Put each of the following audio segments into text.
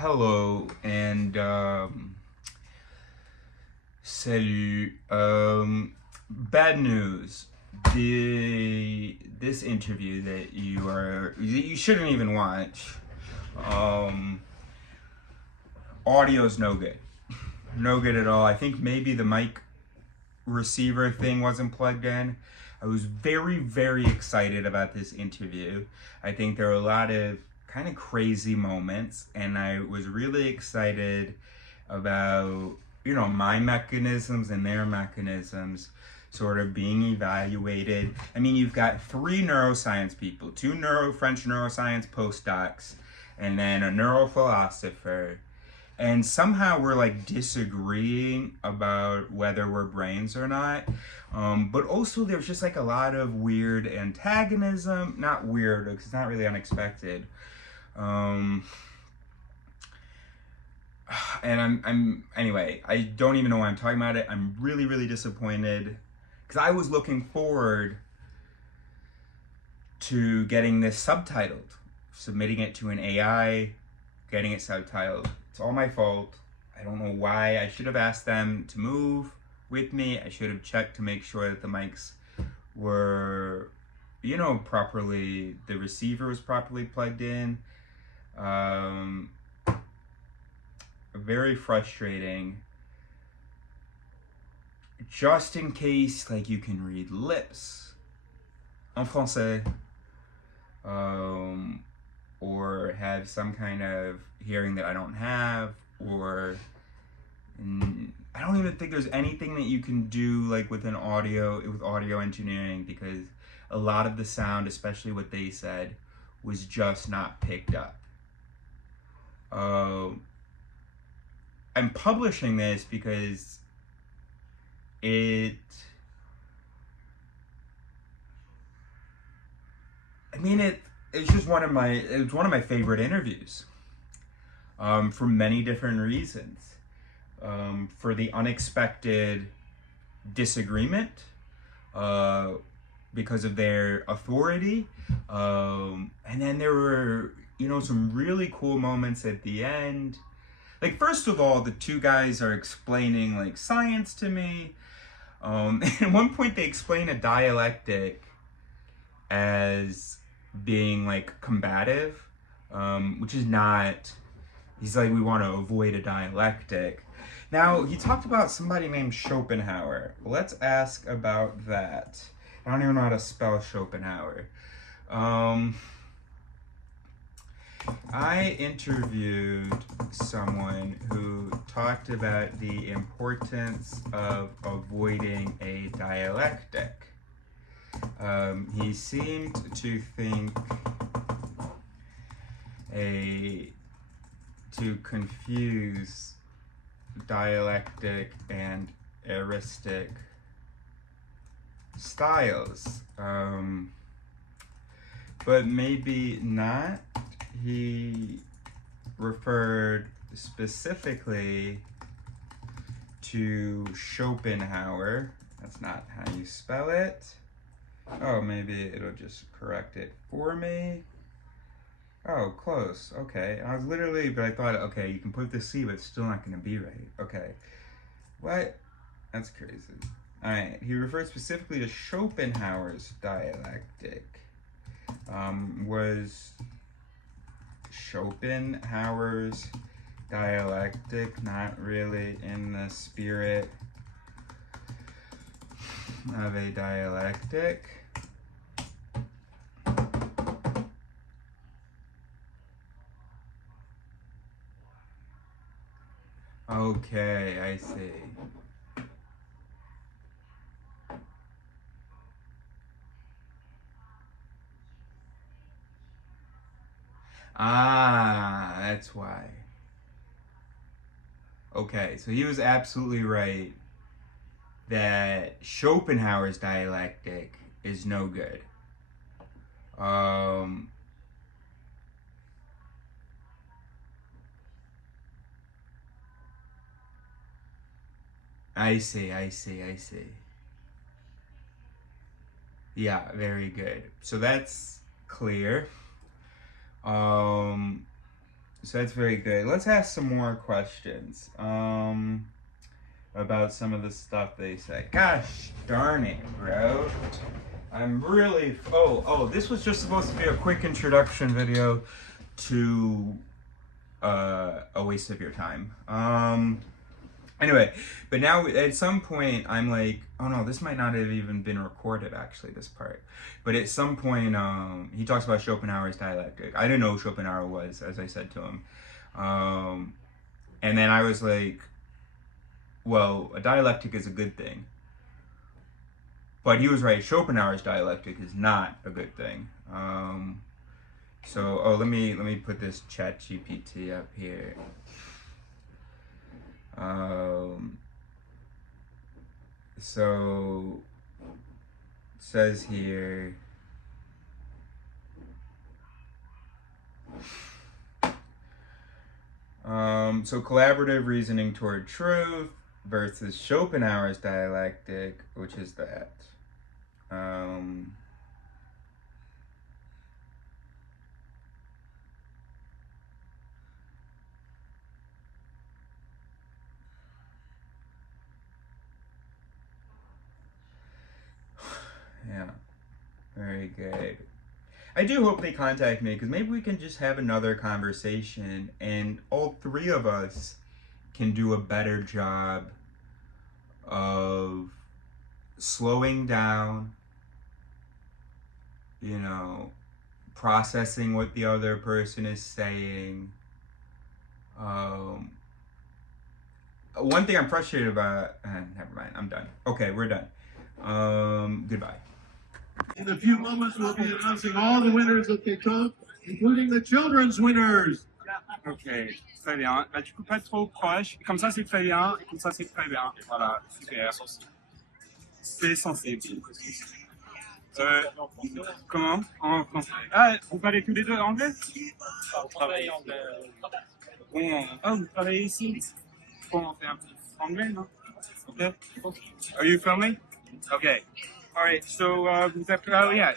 Hello and salut. Bad news. This interview that you shouldn't even watch. Um, Audio's no good, no good at all. I think maybe the mic receiver thing wasn't plugged in. I was very excited about this interview. I think there are a lot of kind of crazy moments, and I was really excited about, my mechanisms and their mechanisms sort of being evaluated. I mean, you've got three neuroscience people, two French neuroscience postdocs, and then a neurophilosopher, and somehow we're like disagreeing about whether we're brains or not. But also there's just like a lot of weird antagonism. Not weird, because it's not really unexpected. And I'm anyway, I don't even know why I'm talking about it. I'm really disappointed because I was looking forward to getting this subtitled, submitting it to an AI, getting it subtitled. It's all my fault. I don't know why. I should have asked them to move with me. I should have checked to make sure that the mics were, properly, the receiver was properly plugged in. Very frustrating. Just in case, like, you can read lips en français, or have some kind of hearing that I don't have, or I don't even think there's anything that you can do like with audio engineering, because a lot of the sound, especially what they said, was just not picked up. I'm publishing this because it's just one of my favorite interviews, for many different reasons. For the unexpected disagreement, because of their authority, and then there were some really cool moments at the end. Like, first of all, the two guys are explaining like science to me. At one point they explain a dialectic as being like combative, which is not. He's like, we want to avoid a dialectic. Now, he talked about somebody named Schopenhauer. Let's ask about that. I don't even know how to spell Schopenhauer. I interviewed someone who talked about the importance of avoiding a dialectic. He seemed to think to confuse dialectic and eristic styles, but maybe not. He referred specifically to Schopenhauer. That's not how you spell it. Oh, maybe it'll just correct it for me. Oh, close. Okay. But I thought, okay, you can put the C, but it's still not going to be right. Okay. What? That's crazy. Alright. He referred specifically to Schopenhauer's dialectic. Was Schopenhauer's dialectic not really in the spirit of a dialectic? Okay, I see. Ah, that's why. Okay, so he was absolutely right that Schopenhauer's dialectic is no good. I see. Yeah, very good. So that's clear. So that's very good. Let's ask some more questions about some of the stuff they say. Gosh darn it, bro. I'm really. This was just supposed to be a quick introduction video to a waste of your time. Anyway, but now at some point I'm like, oh no, this might not have even been recorded actually, this part. But at some point, he talks about Schopenhauer's dialectic. I didn't know who Schopenhauer was, as I said to him. And then I was like, well, a dialectic is a good thing. But he was right, Schopenhauer's dialectic is not a good thing. Let me put this Chat GPT up here. So it says here, so collaborative reasoning toward truth versus Schopenhauer's dialectic, which is that. Yeah, very good. I do hope they contact me because maybe we can just have another conversation and all three of us can do a better job of slowing down, processing what the other person is saying. One thing I'm frustrated about, never mind, I'm done. Okay, we're done. Goodbye. In a few moments, we'll be announcing all the winners of TikTok, including the children's winners. Ok, très bien. Bah, du coup, pas trop proche. Comme ça, c'est très bien. Comme ça, c'est très bien. Voilà, super. C'est sensible. Comment? En français. Ah, vous parlez tous les deux anglais? On travaille anglais. Bon, vous travaillez ici? Bon, on fait un petit anglais, non? Okay. Are you filming? Okay. All right. So,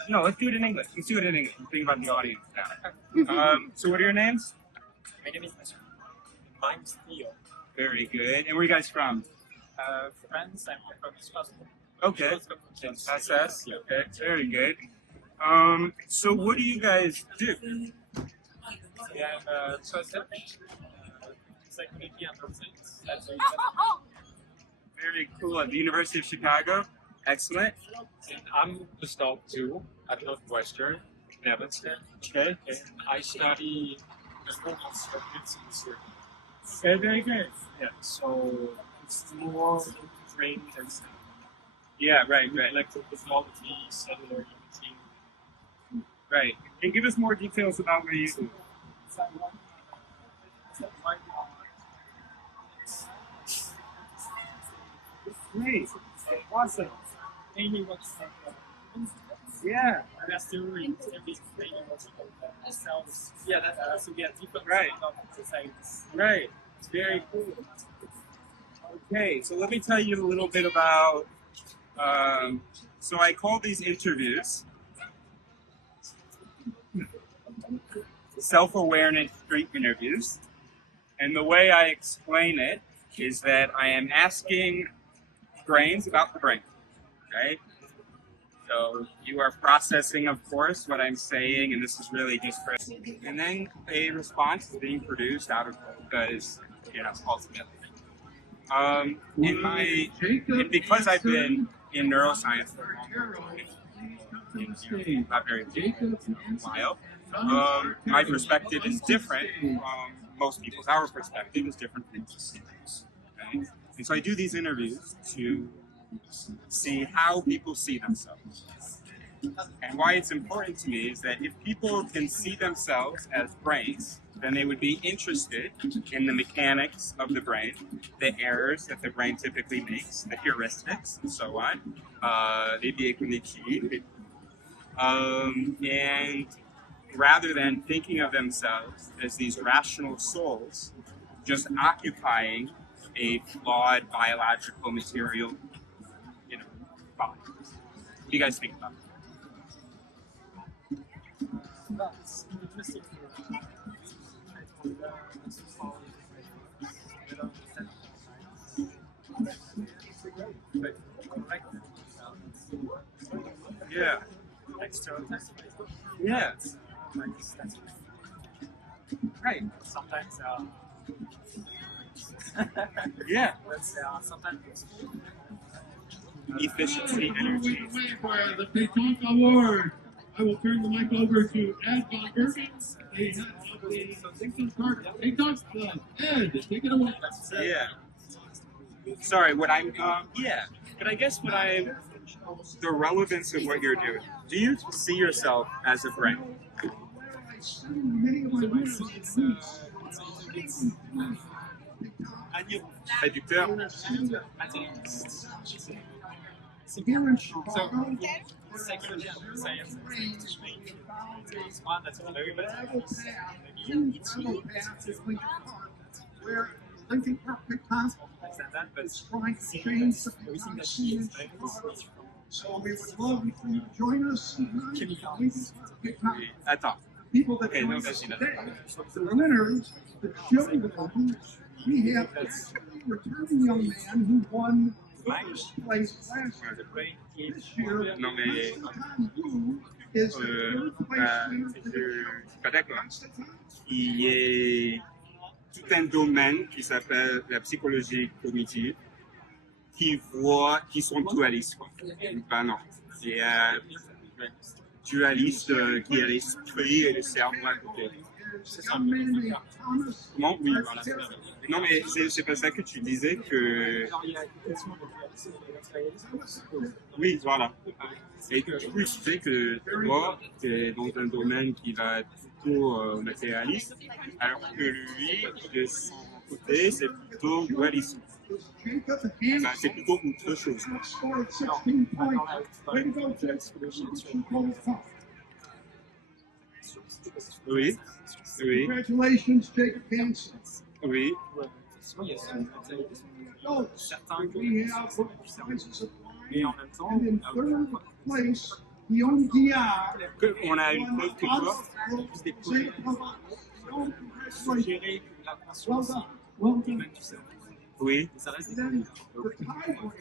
no, let's do it in English. Let's do it in English. Think about the audience now. So, what are your names? My name is Mathieu. Mine's Theo. Very good. And where are you guys from? France, I'm from Strasbourg. Okay. SS. Okay. Very good. So what do you guys do? I'm psychology and neuroscience at the Very cool. At the University of Chicago. Excellent. And I'm postdoc too at Northwestern in Evanston. Okay. And I study performance circuits in surgery. Very good. Yeah, so it's more brain and stuff. Yeah, right. Electrophysiology, cellular imaging. Right. And give us more details about what you do. Great. Awesome. Mainly what's Yeah. that's the reason cells. Yeah, that's to get different Right. exercises. Right. It's very cool. Okay, so let me tell you a little bit about. So I call these interviews self-awareness street interviews, and the way I explain it is that I am asking brains about the brain, right? So you are processing, of course, what I'm saying, and this is really just for, and then a response is being produced out of those, ultimately. And because I've been in neuroscience for a long time, not very while, my perspective is different from most people's. Our perspective is different from most people's. Okay? And so I do these interviews to see how people see themselves. And why it's important to me is that if people can see themselves as brains, then they would be interested in the mechanics of the brain, the errors that the brain typically makes, the heuristics, and so on, les biais cognitifs. And rather than thinking of themselves as these rational souls, just occupying a flawed biological material, body. What do you guys think about that? That's interesting. Yeah. Yeah. Right. Sometimes, Yeah. sometimes Efficiency, energy. For the Peacock Award, I will turn the mic over to Ed Von Gerken, the head of the Lincoln Park Peacock Club. Ed, take it away. Yeah. Sorry, but I guess the relevance of what you're doing. Do you see yourself as a brain? Many of my winners Traducteur. here in Chicago, where Lincoln Park Peacock is trying to change the Peacock. So we would love if you join us tonight. Lincoln Park Peacock. Attends. People that Okay, join no, us vas-y, today, the winners, the children, we have a returning young man who won first place last year. This year, Non mais is the third place winner je for the suis pas d'accord. Il y a tout un domaine qui s'appelle la psychologie cognitive qui sont dualistes. Quoi. Ben non. C'est dualiste qui a l'esprit et le cerveau à côté. young man named Thomas. Non, oui, voilà. Non, mais c'est pas ça que tu disais que. Oui, voilà. Et du coup, je sais que toi, tu es dans un domaine qui va être plutôt matérialiste, alors que lui, de son côté, c'est plutôt dualiste. Jacob Enfin, c'est plutôt autre chose. scored 16 points. Way to go, Jacob. Oui, oui, Congratulations, Jacob Hansen. oui. Oh, we have prizes of Et en même temps, and in third place, Guillaume Guillard. On a une preuve que toi, Congratulations. gérer la Well conscience, done. Well done. même tu sais. oui, Ça reste Then the tiebreaker.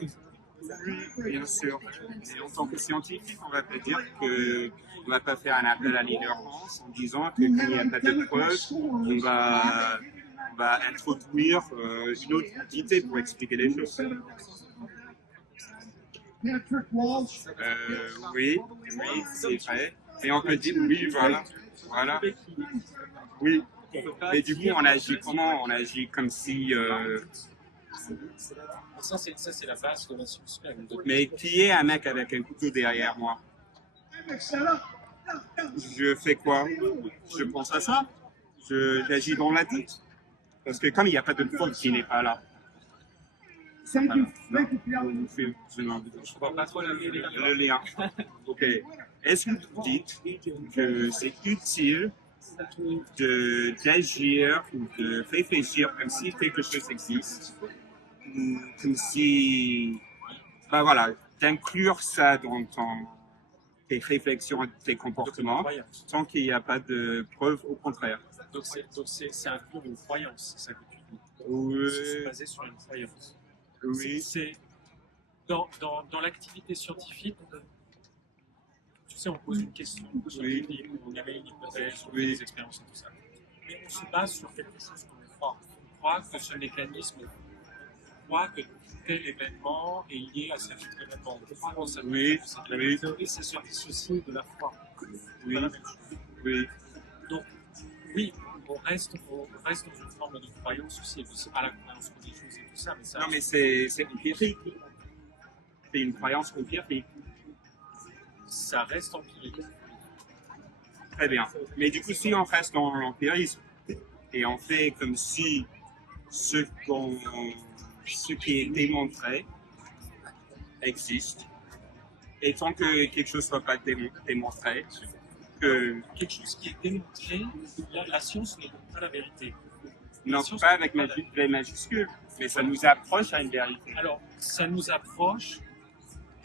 bien sûr. Et en tant que scientifique, on va pas dire que on va pas faire un appel à l'ignorance en disant que quand il n'y a pas de preuves, on va introduire une autre entité pour expliquer les choses. Patrick Walsh. Oui, oui, c'est vrai. Et on peut dire oui, voilà, voilà. Oui. Et du coup, on agit comment? On agit comme si. Ça, c'est la base de la science. Mais qui est un mec avec un couteau derrière moi? Mix that up. Je fais quoi? Je pense à ça. J'agis dans la tête. Parce que comme il n'y a pas de preuve qui n'est pas là. Thank you. Thank you, Fiona. Je ne vois pas trop le lien. Ok. Est-ce que vous dites que c'est utile d'agir ou de réfléchir comme si quelque chose existe, ou comme si, ben voilà, d'inclure ça dans tes réflexions et tes comportements, tant qu'il n'y a pas de preuve au contraire. Donc c'est inclure une croyance, c'est ça que tu dis. Oui, C'est basé sur une croyance. oui, C'est dans l'activité scientifique, tu sais, on pose une question, Oui. on émet une hypothèse, on fait Oui. des expériences et tout ça. Mais on se base sur quelque chose qu'on croit. On croit que ce mécanisme, on croit que tel événement est lié à cet autre événement. On croit dans cette Oui. La Oui. théorie, c'est se dissocier de la foi. Oui. C'est pas la même chose. oui, Donc, oui, on reste dans une forme de croyance aussi, et que c'est pas la croyance religieuse et tout ça, mais ça. non mais c'est empirique. C'est une croyance empirique. Ça reste empirique. Très bien. Mais du coup, si on reste dans l'empirisme et on fait comme si ce qui est démontré existe, et tant que quelque chose ne soit pas démontré, que Quelque chose qui est démontré, la science ne donne pas la vérité. non pas avec les majuscules, mais ça nous approche à une vérité. Alors, ça nous approche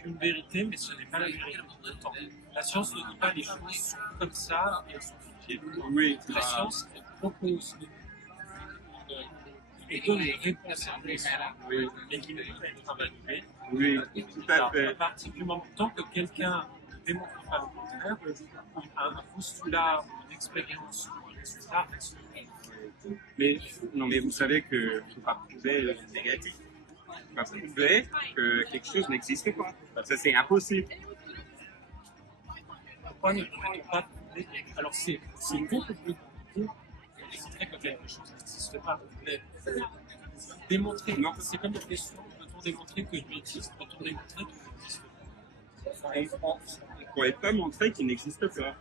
d'une vérité, mais ce n'est pas la vérité tout le temps. La science ne dit pas les choses sont comme ça et elles sont figées. Oui, La science elle propose et donne une réponse à un besoin, mais qui ne peut pas être invalidé. Oui, tout à Alors, fait. à partir du moment tant que quelqu'un ne démontre pas le contraire, un postulat, une expérience ou un résultat reste. Mais, non, mais vous savez que je ne peux pas prouver le négatif. Je ne peux pas prouver que quelque chose n'existe pas. Ça, c'est impossible. Pourquoi ne pourrait-on pas prouver? Alors, c'est beaucoup plus compliqué de démontrer que quelque chose n'existe pas. Mais démontrer, Non. c'est comme une question, peut-on démontrer que Dieu existe? Peut-on démontrer qu'il n'existe pas? On ne pourrait pas montrer qu'il n'existe pas.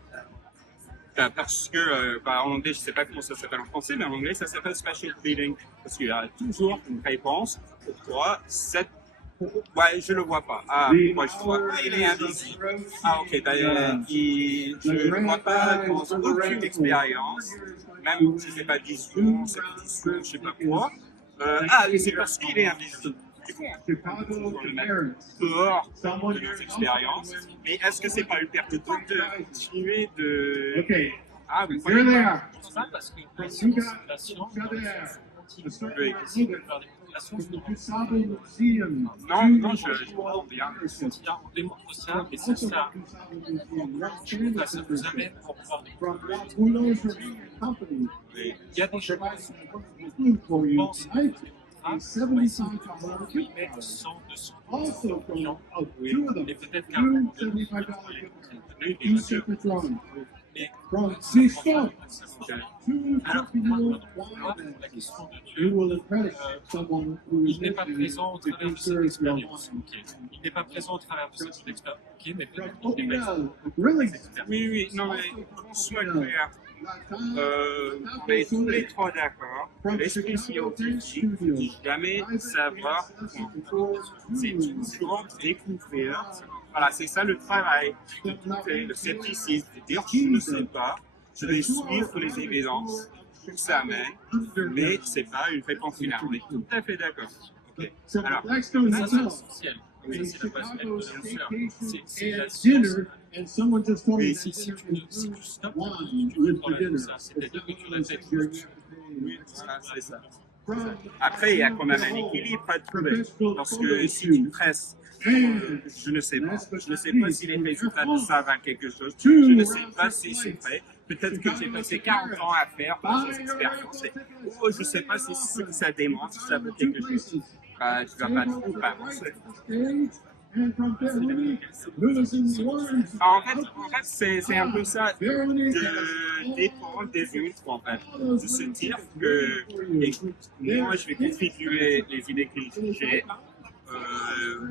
Enfin, parce que, en anglais, je ne sais pas comment ça s'appelle en français, mais en anglais, ça s'appelle spatial pleading. Parce qu'il y a toujours une réponse. Pourquoi cette... Ouais, je ne le vois pas. Ah, moi, je vois. Ah, il est invisible. Ah, ok, d'ailleurs, je ne le vois pas dans aucune expérience. Même si ce n'est pas 10 jours, c'est pas 10 jours, je ne sais pas quoi. Mais c'est parce qu'il est invisible. Du coup, on peut toujours le mettre dehors de nos expériences. Mais est-ce que c'est pas une perte de temps de continuer de... Okay, Ah, vous you're voyez there. C'est ça parce que la You science, got, la science, you got there. continue Sorry. essayer de faire la science de You saw the museum. Non, je comprends bien. on démontre ça, mais c'est ça. Ça nous amène pour pouvoir From who knows your company Oui. il y a des choses provides food for you Pense. tonight. A qui $75 gift mettent card. 100, 200 Also from two of them. mais peut-être qu'un moment Two donné, $75 gift cards. et Two separate drawings. mais From C Stone. Two alors, $50 pourquoi wild la question de You Dieu, will impress someone who is il n'est pas listening présent au to travers de cette consider your expérience. mind. Ok. Il n'est pas présent au travers de cette expérience. Ok, mais From peut-être qu'il est présent. Opinel, really, Oui, non, mais qu'on soit clair. On est tous les trois d'accord. L'esprit scientifique ne dit jamais savoir comment. C'est toujours découvrir. Voilà, c'est ça le travail de douter, le scepticisme, de dire je ne sais pas, je vais suivre les évidences, tout ça mène, mais c'est pas une réponse finale. On est tout à fait d'accord. Ok. So Alors, Blackstone Ça, c'est himself essentiel. in Ça, c'est la base Chicago de l'influenceur. staycation C'est la and science. dinner, and someone just told me Oui, that Si tu stoppes, wine tu with prends the dinner. ça, c'est-à-dire que tu la tête. oui, voilà, c'est ça. From Après, il y a quand même un équilibre à trouver. Parce que si tu presses, je ne sais pas. Je ne sais pas si les résultats de ça valent quelque chose. Je ne sais pas si c'est vrai. Peut-être que j'ai passé 40 ans à faire ces expériences. Ou je ne sais pas si ce que ça démontre, si ça vaut quelque chose. Bah, tu vas pas trop avancer. And from Berlin, losing the orange. En fait, c'est un peu ça. De dépendre des autres, en fait. De se dire que, écoute, moi, je vais contribuer les idées que j'ai.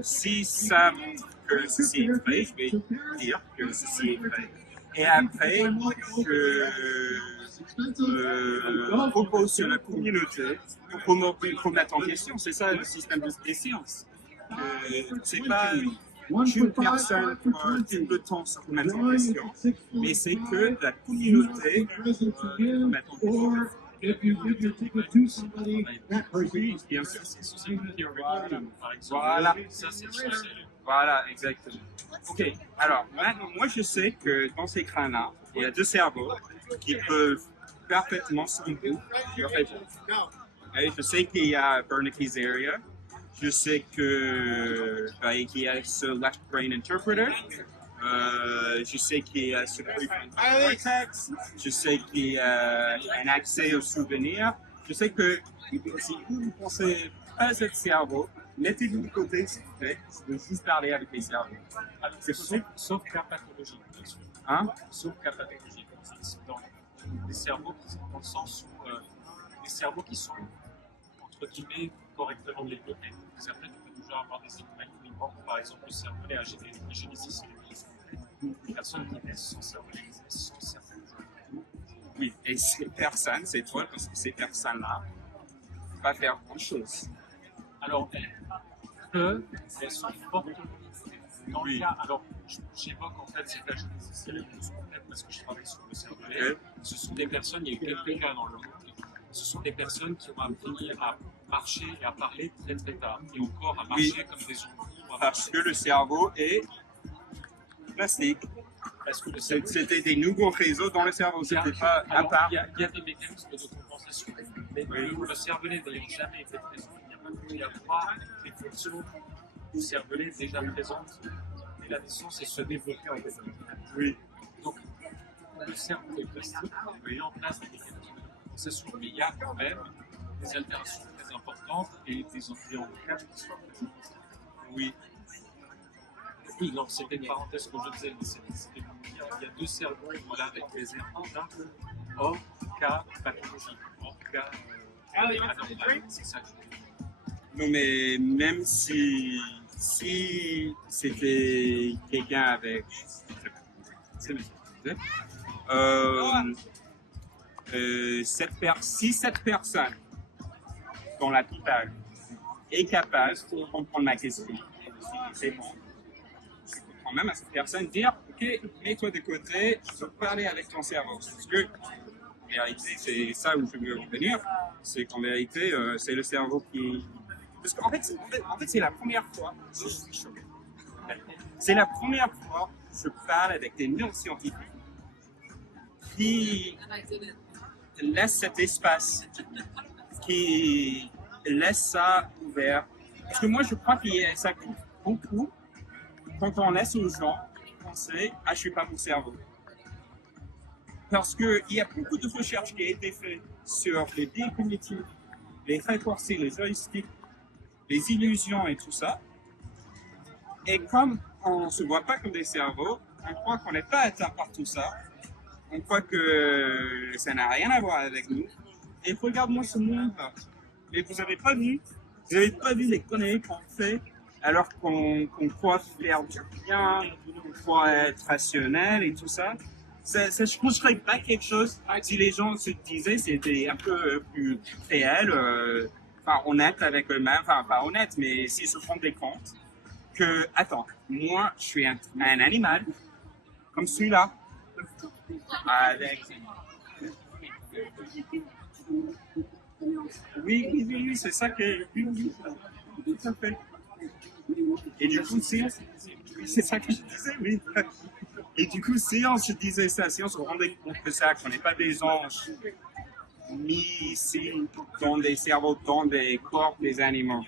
Si ça montre que ceci est vrai, je vais dire que ceci est vrai. Et après, je propose sur la communauté pour mettre en question. C'est ça le système des sciences. C'est pas une personne qui prend tout le temps se remettre en question, mais c'est que la communauté mette en question. If you give your ticket to somebody, that person Oui, bien sûr. C'est social theory, par exemple. Voilà. Ça, c'est social. Voilà, exactement. Ok, alors maintenant, moi je sais que dans ces crânes-là, il y a deux cerveaux qui peuvent parfaitement se répondre. Et je sais qu'il y a Wernicke's area, je sais qu'il y a ce left brain interpreter, je sais qu'il y a ce prefrontal cortex, je sais qu'il y a un accès aux souvenirs, je sais que si vous ne pensez pas à ce cerveau, mettez-le de côté, s'il vous plaît, je veux juste parler avec les cerveaux. Alors, C'est possible? sauf cas pathologique, bien sûr. Hein? Sauf cas pathologique. C'est dans les cerveaux qui sont dans le sens où les cerveaux qui sont, entre guillemets, correctement développés. Parce qu'après, tu peux toujours avoir des anomalies qui manquent. Par exemple, le cerveau est à génésis. Les personnes qui naissent sans cerveau, elles naissent sans cerveau. Oui, et ces personnes, c'est toi, parce que ces personnes-là ne peuvent pas faire grand-chose. Alors, elles sont fortes. Dans le cas, alors, j'évoque en fait cette génésis, peut-être parce que je travaille sur le cerveau. Ok. Ce sont des personnes, il y a eu quelques cas dans le monde, ce sont des personnes qui ont appris à marcher et à parler très très tard, et encore à marcher Oui. comme des zombies. Parce que le cerveau est plastique. Parce que le cerveau, C'était des nouveaux réseaux dans le cerveau, c'était pas à alors, part. il y a des mécanismes de compensation Mais le cervelet n'ayant jamais été présent, il y a trois des fonctions du cervelet déjà présentes dès la naissance et se développer en fait. Oui. Donc, le cerveau est plastique, met en place des mécanismes de compensation, mais il y a quand même des altérations très importantes et des handicaps qui sont présents. Oui. Oui, non, c'était une parenthèse que je disais, mais c'était pour dire il y a deux cerveaux voilà, avec des erreurs hors cas pathologique, hors cas anormal. C'est ça que je veux dire. Non, mais même si c'était quelqu'un avec si cette personne dont la totale est capable de comprendre ma question, c'est bon. Je peux quand même à cette personne dire ok, mets-toi de côté, je veux parler avec ton cerveau. Parce que en vérité, c'est ça où je veux en venir, c'est qu'en vérité, c'est le cerveau qui. Parce qu'en fait, c'est la première fois, je suis choqué. C'est la première fois que je parle avec des neuroscientifiques qui laissent cet espace, qui laissent ça ouvert. Parce que moi, je crois que ça coûte beaucoup quand on laisse aux gens penser « Ah, je suis pas mon cerveau ». Parce qu'il y a beaucoup de recherches qui ont été faites sur les biais cognitifs, les raccourcis, les heuristiques, les illusions et tout ça. Et comme on ne se voit pas comme des cerveaux, on croit qu'on n'est pas atteint par tout ça. On croit que ça n'a rien à voir avec nous. Et regarde-moi ce monde-là. Et vous n'avez pas vu les conneries qu'on fait alors qu'on croit faire du bien, qu'on croit être rationnel et tout ça. Ça ne changerait pas quelque chose si les gens se disaient c'était un peu plus réel, honnête avec eux-mêmes, pas honnête, mais s'ils se rendaient compte que, attends, moi je suis un animal comme celui-là, avec. Oui, c'est ça que. Oui, tout à fait. Et du coup, c'est ça que je disais, oui. Et du coup, si on se disait ça, si on se rendait compte de ça, qu'on n'est pas des anges mis ici dans des cerveaux, dans des corps des animaux,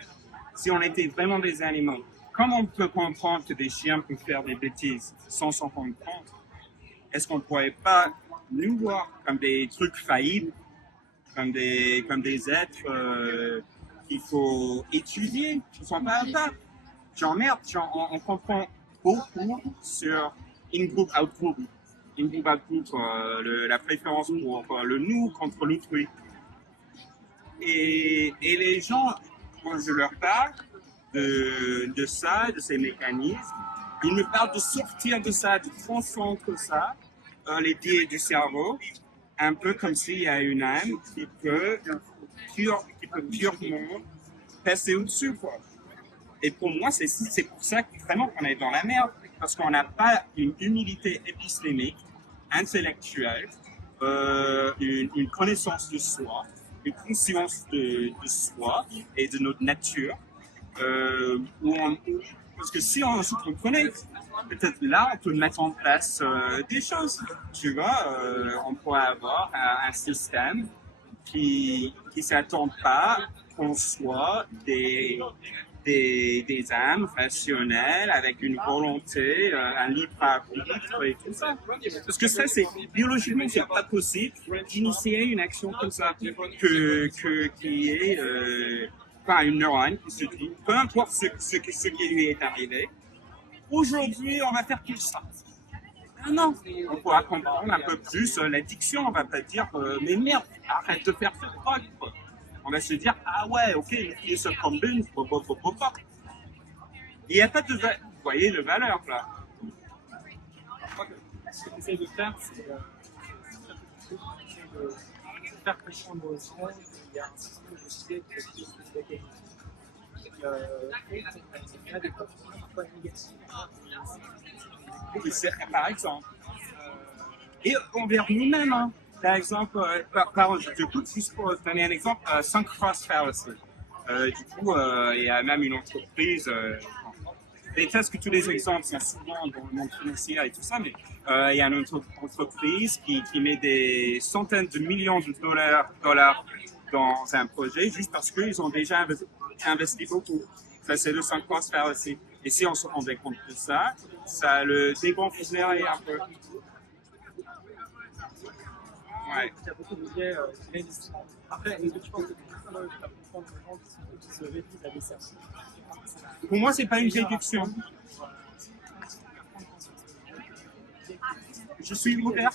si on était vraiment des animaux, comment on peut comprendre que des chiens peuvent faire des bêtises sans s'en rendre compte? Est-ce qu'on ne pourrait pas nous voir comme des trucs faillibles, comme des êtres qu'il faut étudier, qui ne sont pas à part? On comprend beaucoup sur in-group, out-group. In-group, out-group, la préférence pour le nous contre l'autrui. Et les gens, quand je leur parle de ça, de ces mécanismes, ils me parlent de sortir de ça, de transcendre ça, les biais du cerveau, un peu comme s'il y a une âme qui peut purement passer au-dessus, quoi. Et pour moi, c'est pour ça que vraiment qu'on est dans la merde, parce qu'on n'a pas une humilité épistémique, intellectuelle, une connaissance de soi, une conscience de soi et de notre nature, parce que si on se comprenait, peut-être là, on peut mettre en place des choses, tu vois, on pourrait avoir un système qui s'attend pas qu'on soit des âmes rationnelles avec une volonté, un libre arbitre et tout ça. Parce que ça, c'est biologiquement, c'est pas possible d'initier une action comme ça, qui est une neurone qui se dit, peu importe ce qui lui est arrivé, aujourd'hui, on va faire tout ça. Non, on pourra comprendre un peu plus l'addiction. On va pas dire, mais merde, arrête de faire cette drogue, quoi. On va se dire, ah ouais, ok, il se combine, il n'y a pas de valeur là. Ce qu'on essaie de faire, c'est de faire comprendre aux gens qu'il y a un système de société qui est il y a des comportements parfois négatifs. Par exemple. Et envers nous-mêmes, hein. Par exemple, du coup, juste pour donner un exemple, sunk cost fallacy. Du coup, il y a même une entreprise, et peut-être que tous les exemples sont souvent dans le monde financier et tout ça, mais il y a une entreprise qui met des centaines de millions de dollars dans un projet juste parce qu'ils ont déjà investi beaucoup. Ça, c'est le sans-transfert aussi. Et si on se rendait compte de ça, ça le dégonflerait un peu. Ouais. Il y a beaucoup de biais d'investissement. Après, est-ce que tu penses que tu peux comprendre les gens qui se réduisent à des services? Pour moi, c'est pas une réduction. Je suis ouvert.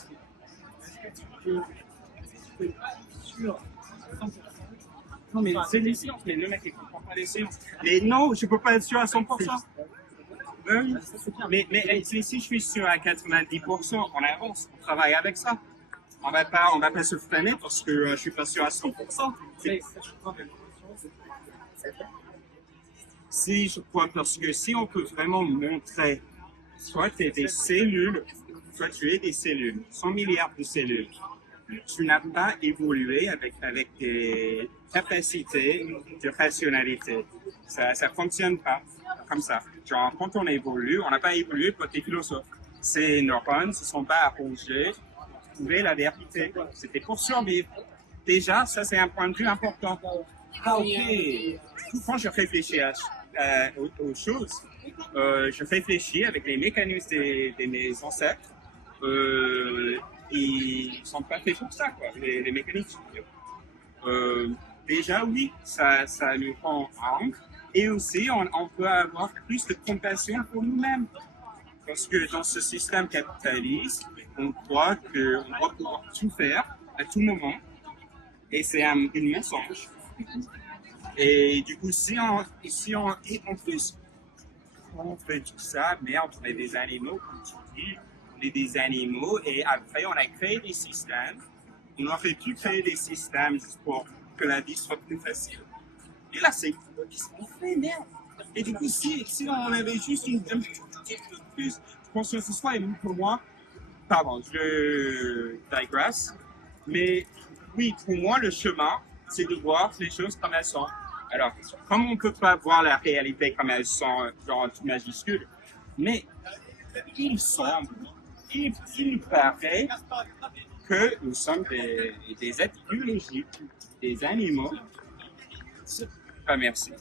Non, mais c'est les sciences. Mais le mec, il comprend pas les sciences. Mais non, je peux pas être sûr à 100%. Mais si je suis sûr à 90%, on avance, on travaille avec ça. On va pas se freiner parce que je suis pas sûr à 100%. Si je crois, parce que si on peut vraiment montrer, soit tu es des cellules, 100 milliards de cellules, tu n'as pas évolué avec des capacités de rationalité. Ça fonctionne pas comme ça. Genre, quand on évolue, on n'a pas évolué pour des philosophes. Ces neurones ne se sont pas arrangés pour trouver la vérité. C'était pour survivre. Déjà, ça, c'est un point de vue important. Ah, ok. Quand je réfléchis aux choses, je réfléchis avec les mécanismes de mes ancêtres. Ils sont pas faits pour ça, quoi, les mécanismes. Déjà, oui, ça nous rend humbles. Et aussi, on peut avoir plus de compassion pour nous-mêmes. Parce que dans ce système capitaliste, on croit qu'on doit pouvoir tout faire à tout moment. Et c'est un mensonge. Et du coup, et en plus, on fait tout ça, merde, on est des animaux, comme tu dis, on est des animaux, et après, on a créé des systèmes. On aurait pu créer des systèmes juste pour que la vie soit plus facile. Et là, c'est qu'est-ce qu'on fait, merde? Et du coup, si on avait juste un petit peu plus de conscience de soi, et pour moi, pardon, je digresse, mais oui, pour moi, le chemin, c'est de voir les choses comme elles sont. Alors, comme on ne peut pas voir la réalité comme elles sont, genre en tout majuscule, mais il nous paraît que nous sommes des êtres biologiques, des animaux. Pas merci.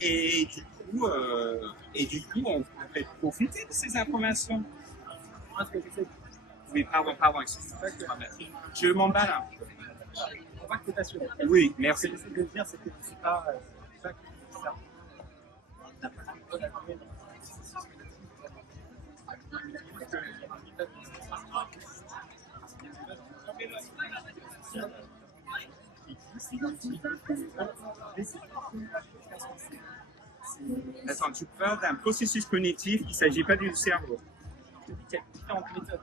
Et du coup, on fait profiter de ces informations. Oui, pardon, excusez-moi. Je m'emballe un peu. On voit que tu es passionné. Oui, merci. Ce que j'essaie de dire, c'est que c'est pas que ça. T'as pas une bonne année dans Attends, tu parles d'un processus cognitif, il ne s'agit pas du cerveau. il y a différentes méthodes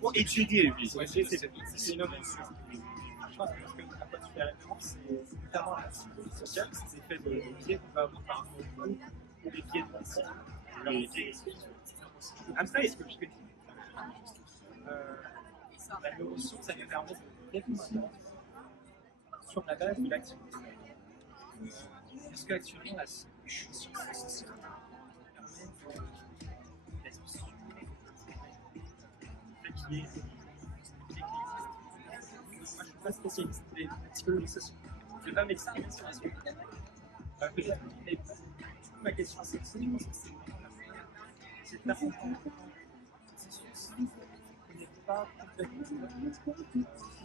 Pour étudier, oui. c'est une invention. Je pense que à quoi tu fais référence, c'est notamment la psychologie sociale, ces effets de biais qu'on va avoir par rapport au groupe ou les biais de pensée. Après, est-ce que je fais La neuroscience, ça nous permet de réfléchir sur la base de l'activité. Est-ce qu'actuellement, la science sociale permet d'être qui est moi, je ne suis pas spécialiste de psychologie sociale. Je ne vais pas m'exprimer sur la suite. Ma question, c'est de faire comprendre le processus qui n'est pas complètement pour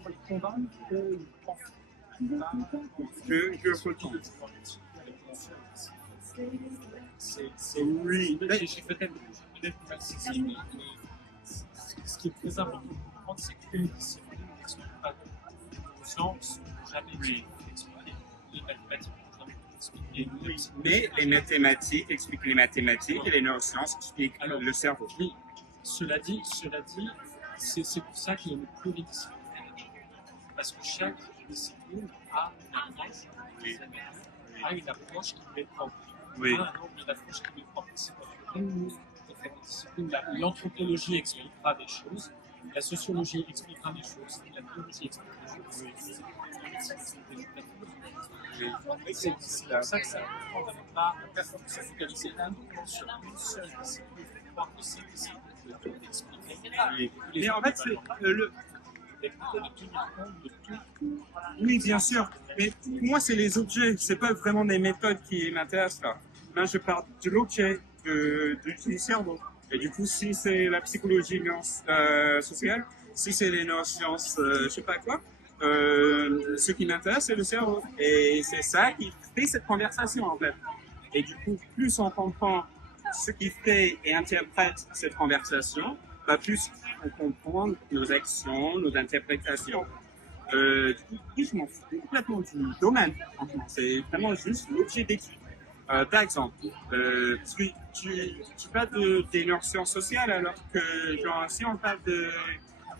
les convaincre qu'ils pensent. je retourne. Oui. J'ai peut-être mal saisi, mais ce qui est très important de comprendre, c'est qu'une discipline n'explique pas de sciences, jamais expliquer les mathématiques, jamais expliquer Mais les mathématiques expliquent les mathématiques et les neurosciences expliquent Alors, le cerveau. Oui, cela dit, c'est pour ça qu'il y a une pluridisciplinaire. Parce que chaque discipline a une approche qui lui est propre. Oui. Une approche qui lui est propre. C'est une discipline. L'anthropologie expliquera des choses, la sociologie expliquera des choses, la biologie expliquera des choses. C'est pour ça que c'est important de ne pas se focaliser uniquement sur une seule discipline, voir que ces disciplines peuvent expliquer. Mais en fait, d'écouter, de tenir compte de tout. Oui, bien sûr. Mais pour moi, c'est les objets. C'est pas vraiment des méthodes qui m'intéressent là. Là, je parle de l'objet, du cerveau. Et du coup, si c'est la psychologie sociale, si c'est les neurosciences, je sais pas quoi, ce qui m'intéresse, c'est le cerveau. Et c'est ça qui fait cette conversation, en fait. Et du coup, plus on comprend ce qui fait et interprète cette conversation, bah, plus on comprend nos actions, nos interprétations. Du coup, oui, je m'en fous complètement du domaine, franchement. C'est vraiment juste l'objet d'étude. Par exemple, parce que tu parles des neurosciences sociales alors que, genre, si on parle de...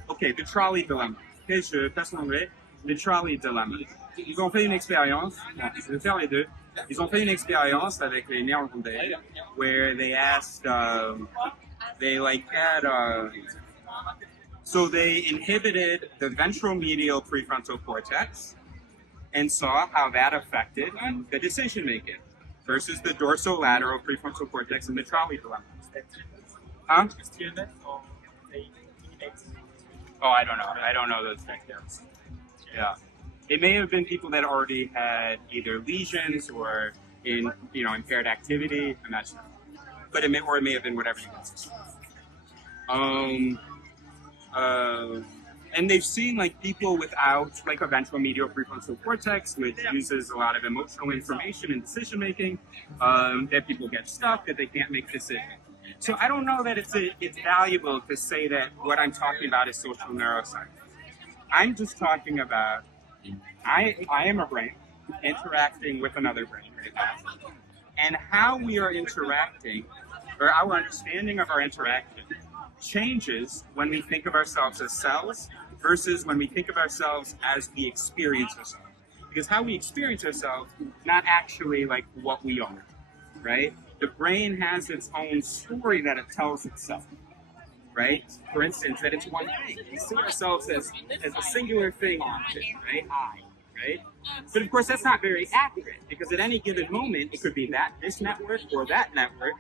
OK, the trolley dilemma. OK, je passe en anglais. The trolley dilemma. Ils ont fait une expérience, bon, je vais faire les deux. Ils ont fait une expérience avec les Néerlandais where they asked, they like had, so they inhibited the ventromedial prefrontal cortex and saw how that affected the decision making versus the dorsolateral prefrontal cortex in the trolley dilemma. Huh? Oh, I don't know. I don't know those details. Yeah. It may have been people that already had either lesions or impaired activity. I'm not sure. But it may have been whatever you want. And they've seen like people without like a ventromedial prefrontal cortex, which uses a lot of emotional information in decision making, that people get stuck, that they can't make decisions. So I don't know that it's valuable to say that what I'm talking about is social neuroscience. I'm just talking about I am a brain interacting with another brain, and how we are interacting, or our understanding of our interaction, changes when we think of ourselves as cells versus when we think of ourselves as we experience ourselves. Because how we experience ourselves, not actually like what we are, right? The brain has its own story that it tells itself, right? For instance, that it's one thing. We see ourselves as a singular thing, right? I, right? But of course, that's not very accurate because at any given moment, it could be this network or that network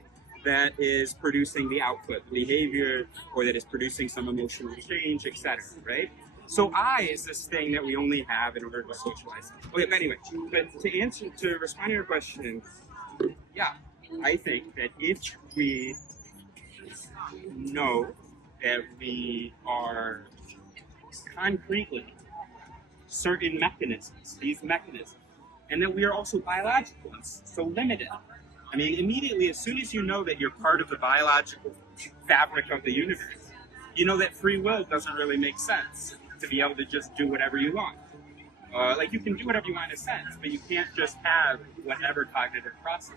that is producing the output, the behavior, or that is producing some emotional change, etc., right? So I is this thing that we only have in order to socialize. Okay, but anyway, to respond to your question, yeah, I think that if we know that we are concretely certain mechanisms, these mechanisms, and that we are also biological and so limited. I mean, immediately, as soon as you know that you're part of the biological fabric of the universe, you know that free will doesn't really make sense to be able to just do whatever you want. Like, you can do whatever you want in a sense, but you can't just have whatever cognitive process.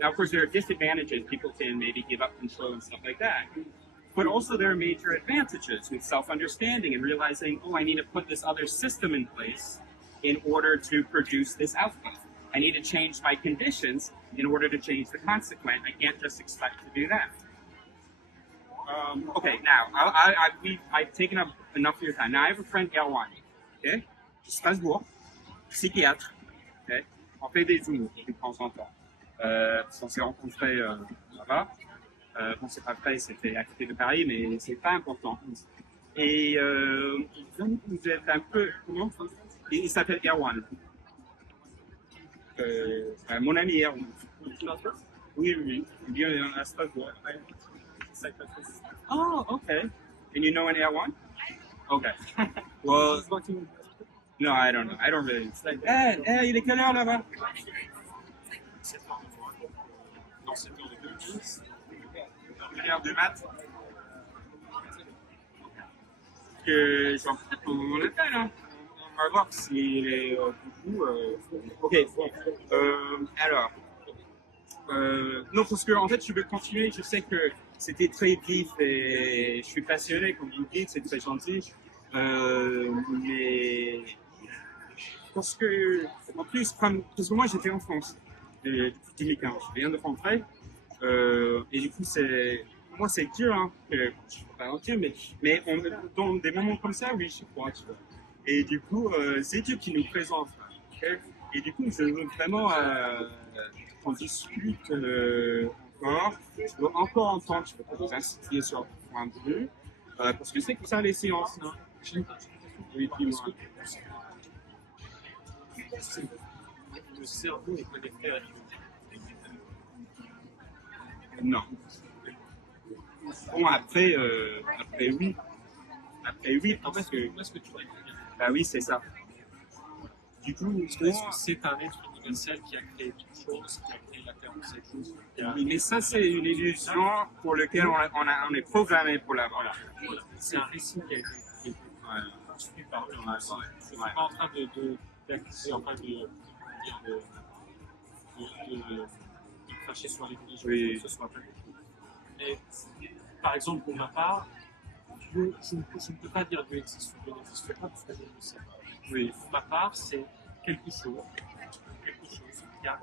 Now, of course, there are disadvantages. People can maybe give up control and stuff like that. But also there are major advantages with self-understanding and realizing, oh, I need to put this other system in place in order to produce this outcome. I need to change my conditions in order to change the consequent. I can't just expect to do that. Okay, now, I've taken up enough of your time. Now, I have a friend, Erwan, okay? Strasbourg, psychiatre, okay? On fait des zooms de temps en temps. On s'est rencontrés là-bas. Bon, c'est pas vrai, c'était à côté de Paris, mais c'est pas important. Et vous êtes un peu... Comment? Il s'appelle Erwan. Mon ami Erwan. Oui. Il vient à Strasbourg. Oh, okay. And you know an Erwan? Okay. Well, no, I don't know. I don't really. Il est quelle heure là-bas? Dans cette heure de 2, 1 heure de maths. Que je vais peut-être on l'appelle, hein. On va voir s'il est beaucoup. Ok, bon. Alors. Non, parce que en fait, je veux continuer. Je sais que c'était très vif et je suis passionné, comme vous dites, c'est très gentil. Mais parce que, en plus, parce que moi j'étais en France depuis 2015, je viens de rentrer. Et du coup, pour moi c'est dur, hein, je ne peux pas mentir, mais dans des moments comme ça, oui, je crois, tu vois. Et du coup, c'est Dieu qui nous présente. Okay? Et du coup, je veux vraiment qu'on discute encore. Je veux encore entendre, je veux pas vous inciter sur le point de vue. Parce que c'est que ça les sciences, non? Oui, dis-moi. Le cerveau est connecté à l'humain. Non. Bon, après oui. Après, oui, parce que. Comment est-ce que tu vas dire? Bah oui, c'est ça. Du coup, Est-ce que c'est un être universel qui a créé toute chose, qui a créé la Terre de cette chose oui, mais ça, c'est une illusion pour laquelle on est programmé pour l'avoir. Voilà. C'est un récit qui a été construit par eux. Je ne suis pas en train d'accuser, enfin de cracher sur les religions, Oui. que ce soit pas. Mais par exemple, pour ma part, Dieu, je ne peux pas dire Dieu existe ou Dieu n'existe pas parce que je ne le sais pas. Oui. Pour ma part, c'est quelque chose qui a,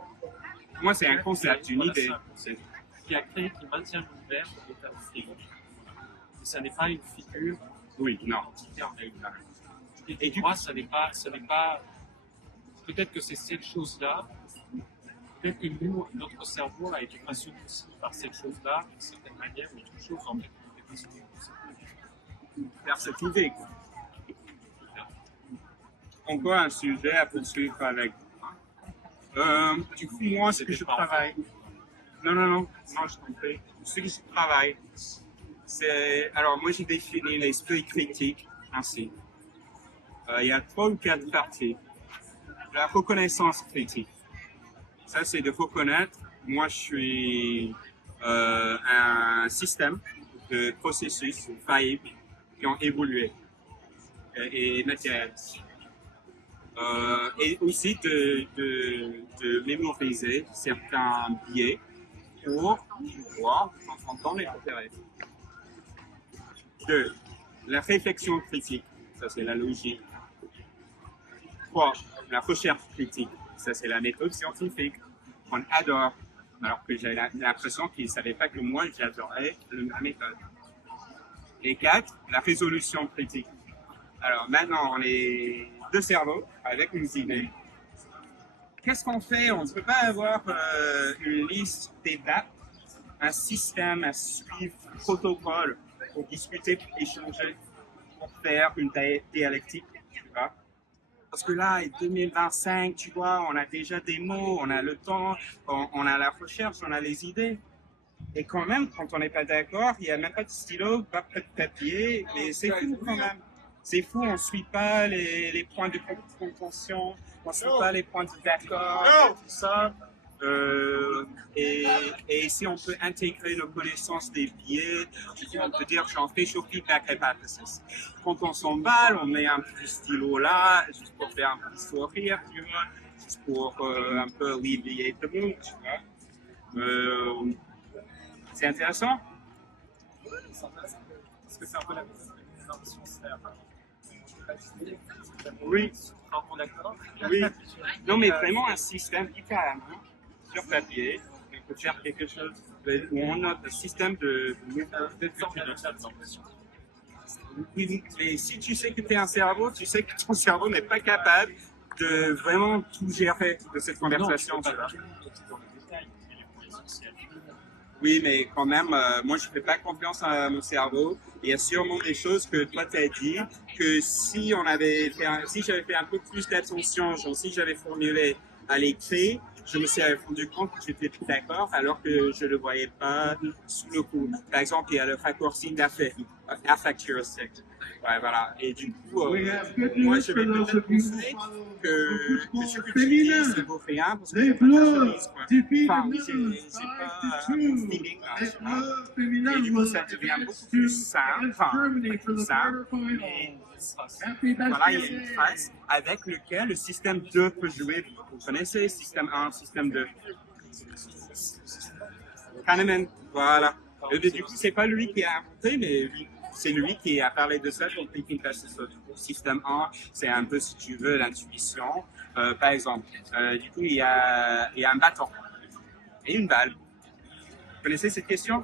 Moi, c'est un concept, une voilà, idée. c'est un concept qui a créé, qui maintient l'univers en état de frigo. Et ça n'est pas une figure Oui, non. entitaire réelle. Et du coup, ça n'est pas. Peut-être que c'est cette chose-là. Peut-être que nous, notre cerveau a été passionné aussi par cette chose-là, d'une certaine manière, ou autre chose en fait, on était passionné par ça. Perceptiver, quoi. Encore un sujet à poursuivre avec. Du coup, moi, ce que je travaille. Non, je t'en prie. Ce que je travaille, c'est. Alors, moi, j'ai défini l'esprit critique ainsi. Il y a 3 ou 4 parties. La reconnaissance critique. Ça, c'est de reconnaître. Moi, je suis un système de processus faillibles qui ont évolué et matérialisés. Et aussi de mémoriser certains biais pour pouvoir entendre les repérer. 2. La réflexion critique, ça c'est la logique. 3. La recherche critique, ça c'est la méthode scientifique qu'on adore, alors que j'ai l'impression qu'ils ne savaient pas que moi j'adorais la méthode. Et 4. La résolution critique. Alors maintenant, on est 2 cerveaux avec une idée. Qu'est-ce qu'on fait? On ne peut pas avoir une liste d'étapes, un système à suivre, un protocole pour discuter, pour échanger, pour faire une dialectique, tu vois. Parce que là, en 2025, tu vois, on a déjà des mots, on a le temps, on a la recherche, on a les idées. Et quand même, quand on n'est pas d'accord, il n'y a même pas de stylo, pas de papier, mais c'est fou quand même. C'est fou, on ne suit pas les points de contention, on ne suit pas les points d'accord, tout ça. Et si on peut intégrer nos connaissances des biais, on peut dire j'en fais show feedback hypothesis. Quand on s'emballe, on met un petit stylo là, juste pour faire un petit sourire, tu vois, juste pour un peu alleviate the mood, tu vois. C'est intéressant? Est-ce que c'est un peu la présentation Oui. un d'accord? Oui. Non, mais vraiment un système hyper à main, sur papier, on peut faire quelque chose où on a un système de Oui, mais si tu sais que tu es un cerveau, tu sais que ton cerveau n'est pas capable de vraiment tout gérer de cette conversation. Tu vois. Oui, mais quand même, moi je fais pas confiance à mon cerveau. Il y a sûrement des choses que toi t'as dit que si j'avais fait un peu plus d'attention, genre si j'avais formulé à l'écrit, je me serais rendu compte que j'étais tout d'accord alors que je le voyais pas sous le coup. Par exemple, il y a le raccourci d'affecturistic. Ouais, voilà. Et du coup, moi je vais peut-être penser que ce que tu dis, ça vaut rien parce que c'est pas ta chemise, quoi. Enfin, c'est pas un feeling, là, tu vois. Et du coup, ça devient beaucoup plus simple, enfin, pas plus simple, mais voilà, il y a une trace avec lequel le système 2 peut jouer. Vous connaissez système 1, système 2. Kahneman, voilà. Et du coup, c'est pas lui qui a inventé, mais c'est lui qui a parlé de ça pour Thinking Fast and Slow. Système 1, c'est un peu, si tu veux, l'intuition. Par exemple, du coup, il y a un bâton et une balle. Vous connaissez cette question?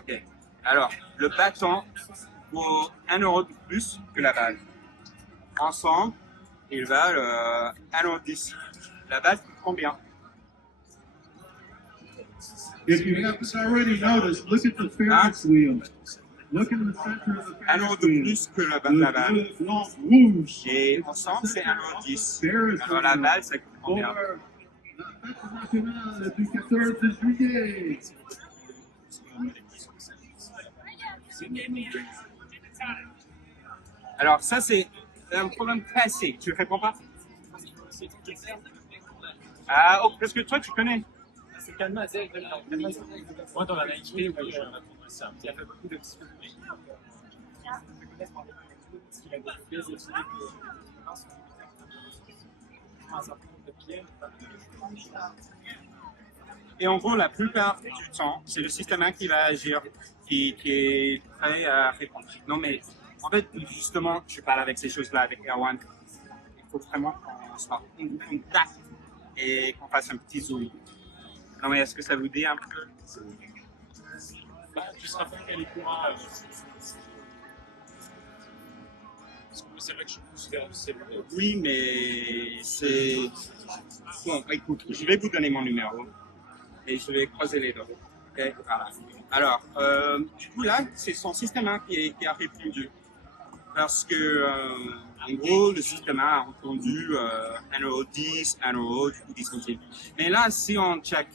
Ok. Alors, le bâton vaut 1 euro de plus que la balle. Ensemble, ils valent 1,10 €. La balle coûte combien? If you haven't already noticed, look at the Ferris wheel. un euro de plus que la balle. Et ensemble, c'est 1,10 €. Alors la balle, ça coûte combien? Alors ça, c'est un problème classique. Tu réponds pas? Ah, oh, parce que toi, tu connais. C'est Calma, moi dans la naïveté, oui, je répondrais ça. Il y a fait beaucoup de psychologie. Ce qu'il a développé, c'est aussi un certain nombre de pierres. Et en gros, la plupart du temps, c'est le système 1 qui va agir, qui est prêt à répondre. Non, mais en fait, justement, je parle avec ces choses-là avec Erwan. Il faut vraiment qu'on soit en contact et qu'on fasse un petit zoom. Non, mais est-ce que ça vous dit un peu? Bah, tu seras pas quel est quoi parce que c'est vrai que je suis plus vers le cellulaire. Oui, mais c'est... Bon, écoute, je vais vous donner mon numéro et je vais croiser les doigts. Okay? Voilà. Alors, du coup, là, c'est son système 1 qui a répondu. Parce que, en gros, le système 1 a entendu 1,10 €, 1 €, du coup 10 centimes. Mais là, si on check,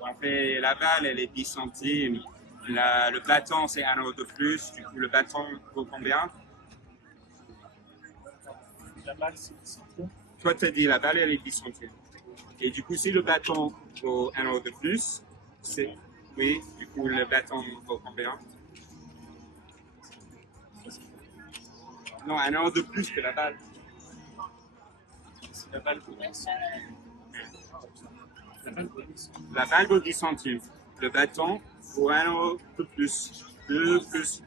on fait la balle, elle est 10 centimes. Le bâton, c'est 1 € de plus. Du coup, le bâton vaut combien? La balle, c'est 10 centimes. Toi, tu as dit la balle, elle est 10 centimes. Et du coup, si le bâton vaut 1 € de plus, c'est... Oui, du coup, le bâton vaut combien? Non, 1 € de plus que la balle. C'est la balle pour 10 centimes. La balle pour 10 centimes. La balle vaut 10 centimes. Le bâton vaut 1 € de plus. De plus.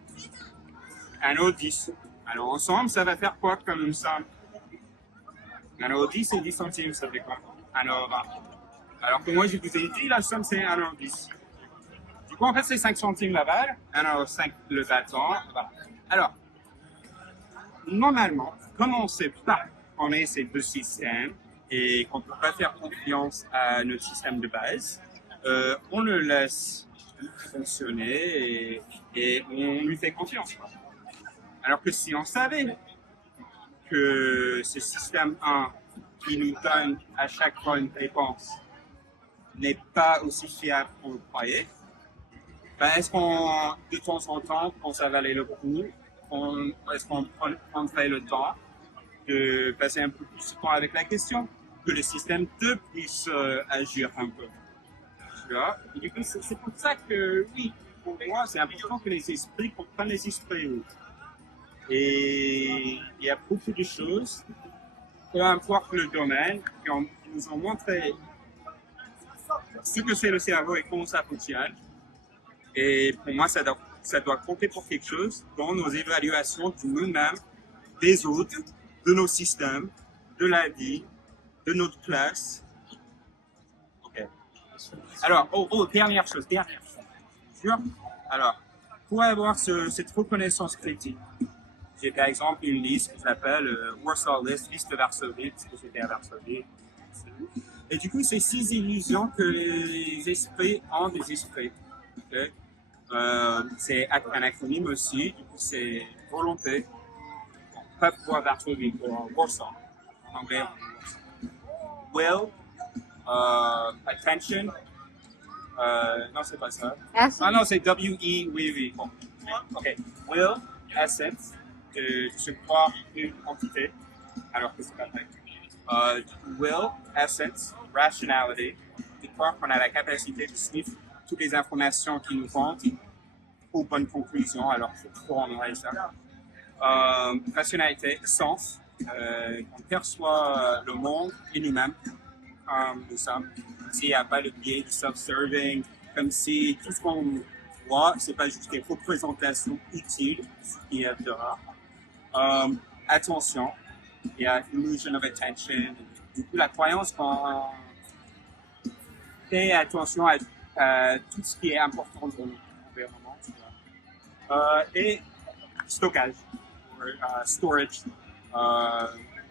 1 € 10. Alors, ensemble, ça va faire quoi comme ça? 1 € 10 et 10 centimes, ça fait quoi? 1 € 20. Alors que moi, je vous ai dit, la somme, c'est 1 € 10. Du coup, en fait, c'est 5 centimes la balle, 1 € 5 le bâton. Voilà. Alors, normalement, comme on ne sait pas qu'on ait ces deux systèmes et qu'on ne peut pas faire confiance à notre système de base, on le laisse fonctionner et on lui fait confiance. Alors que si on savait que ce système 1 qui nous donne à chaque fois une réponse n'est pas aussi fiable qu'on le croyait, ben est-ce qu'on, de temps en temps, quand ça valait le coup, est-ce qu'on prendrait le temps de passer un peu plus de temps avec la question, que le système 2 puisse agir un peu? Tu vois? Et du coup, c'est pour ça que, oui, pour moi, c'est important que les esprits comprennent les esprits autres. Et il y a beaucoup de choses, peu importe le domaine, qui nous ont montré ce que c'est le cerveau et comment ça fonctionne. Et pour moi, ça doit compter pour quelque chose dans nos évaluations de nous-mêmes, des autres, de nos systèmes, de la vie, de notre classe. Ok. Alors, dernière chose. Sûr? Alors, pour avoir cette reconnaissance critique, j'ai par exemple une liste qui s'appelle Warsaw List, liste de Varsovie, parce que j'étais à Varsovie. Et du coup, c'est 6 illusions que les esprits ont des esprits. Okay? C'est un acronyme aussi, du coup, c'est volonté. Pas pour Varsovie, pour Warsaw, en anglais. Will, attention. Non, c'est pas ça. Ah non, c'est W-E, oui. Bon. Ok. Will, essence, de se croire une entité, alors que c'est pas vrai. Will, essence, rationality, de croire qu'on a la capacité de suivre toutes les informations qui nous vendent aux bonnes conclusions, alors qu'il faut prendre ça. Rationalité, sens, on perçoit le monde et nous-mêmes comme nous sommes. S'il n'y a pas le biais du self-serving, comme si tout ce qu'on voit, c'est pas juste des représentations utiles, ce qui est dehors. Attention, il y a illusion of attention. Du coup, la croyance qu'on fait attention à tout ce qui est important dans notre environnement. Et stockage, storage.